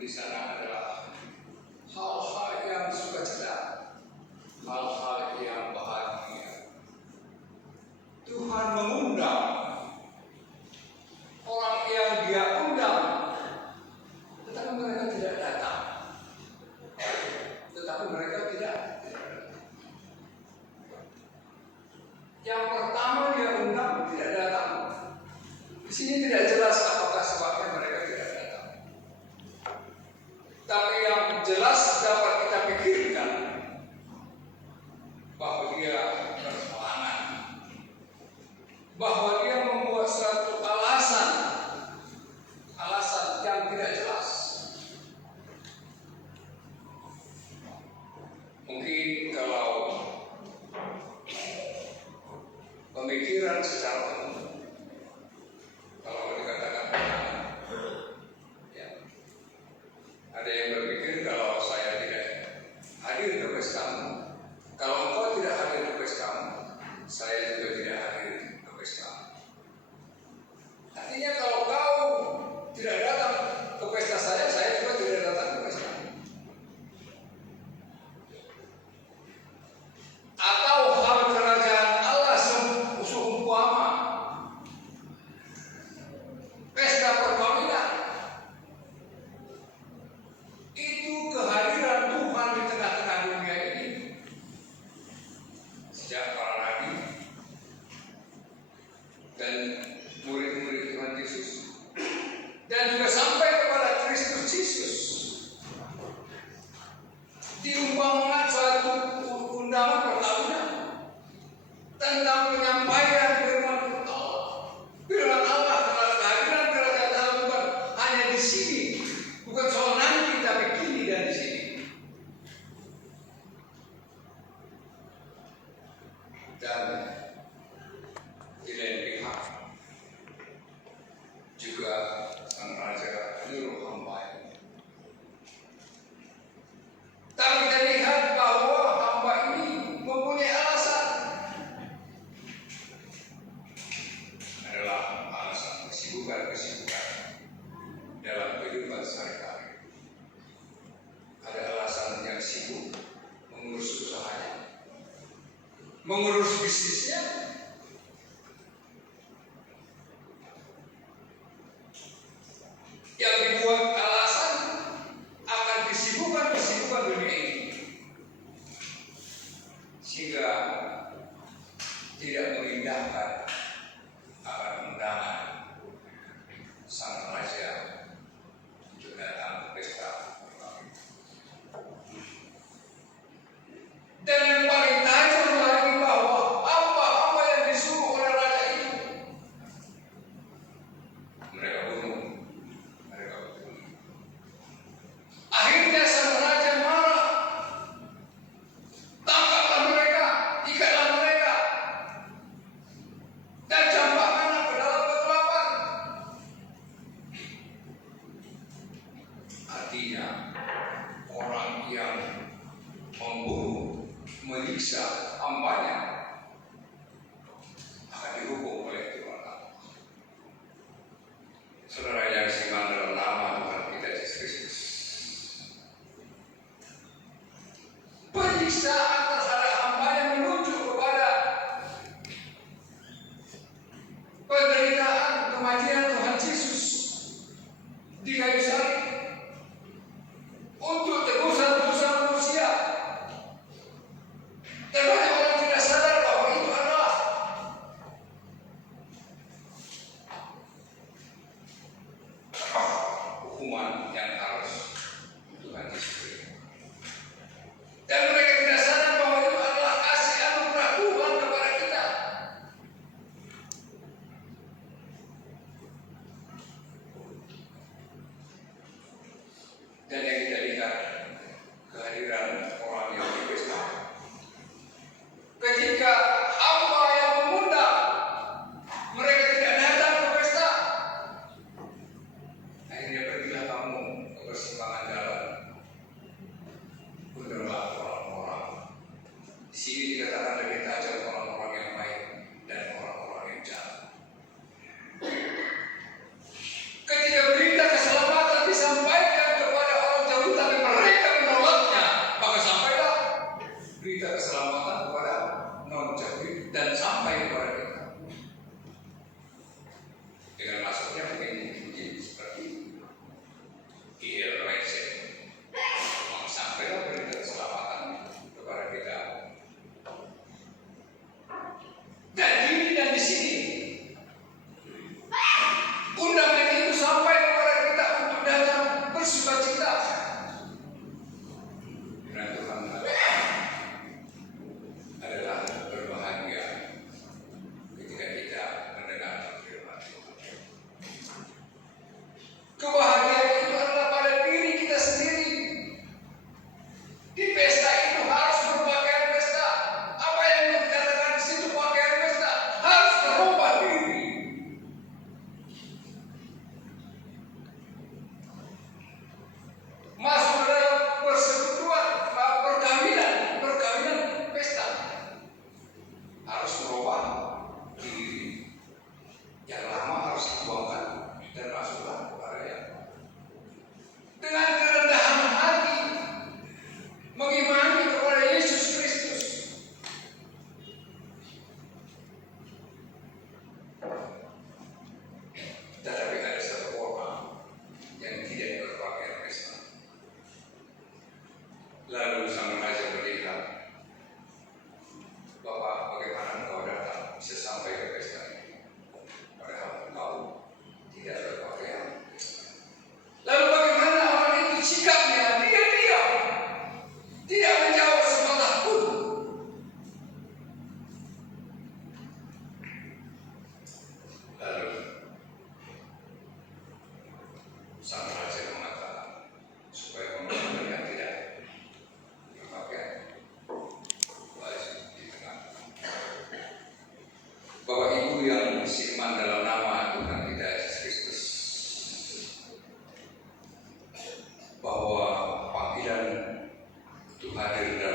di sana adalah hal-hal yang sukacita, hal-hal yang bahagia. Tuhan mengundang orang yang Dia undang, tetapi mereka tidak datang. Yang pertama Dia undang tidak datang. Di sini tidak jelas apakah sebabnya mereka tidak datang. Tapi yang jelas dapat kita pikirkan bahwa Dia berhalangan, bahwa Dia membuat suatu alasan yang tidak jelas. Mungkin kalau pemikiran secara umum, kalau dikatakan ya, ada yang berpikir kalau saya tidak hadir ke pestamu, kalau engkau tidak hadir ke pestamu, saya juga tidak hadir ke pestamu. Artinya kalau kau tidak datang ke pesta saya juga tidak datang ke pestamu. Atau hal kerajaan Allah seumpama pesta perkawinan, itu kehadiran Tuhan di tengah-tengah dunia ini sejak para nabi dan murid-murid Tuhan Yesus dan juga sampai kepada Kristus Yesus, diumpamakan suatu undangan perkawinan tentang penyampaian firman Allah. Firman Allah tentang kehadiran kerajaan Allah bukan hanya di sini, bukan soal nanti, tapi kini dan di sini. Dan di lain pihak juga sang raja menyuruh hamba-Nya. Tapi kita lihat bahwa hamba ini mempunyai alasan. Adalah alasan kesibukan dalam kehidupan sehari-hari. Ada alasan yang sibuk mengurus usahanya, mengurus bisnisnya, yang dibuat alasan akan kesibukan dunia ini, sehingga tidak mengindahkan akan undangan sang raja untuk datang ke pesta perkawinan. Dan yang paling tajam lagi bahwa hamba-hamba yang disuruh oleh raja itu mereka bunuh. Akhirnya sang raja marah, tangkaplah mereka, ikatlah mereka, dan campakkanlah ke dalam batu lapar. Artinya orang yang membunuh, menyiksa hambanya akan dihukum oleh Tuhan Allah. Saudara yang beriman dalam nama Tuhan kita Yesus Kristus, penyiksaan terhadap hambanya menuju kepada penderitaan kematian Tuhan Yesus di kayu salib untuk tebusan dosa manusia. Dan banyak orang tidak sadar bahwa itu adalah hukuman yang harus Tuhan Yesus berikan. Dan mereka tidak sadar bahwa itu adalah kasih anugerah Tuhan kepada kita. Dan yang kita lihat kehadiran orang yang di pesta. Ketika hamba yang mengundang mereka tidak datang ke pesta, akhirnya pergilah kamu ke persimpangan jalan, undanglah orang-orang. Di sini dikatakan lebih tajam orang-orang yang baik dan orang-orang yang jahat. Ketika berita keselamatan disampaikan kepada hadir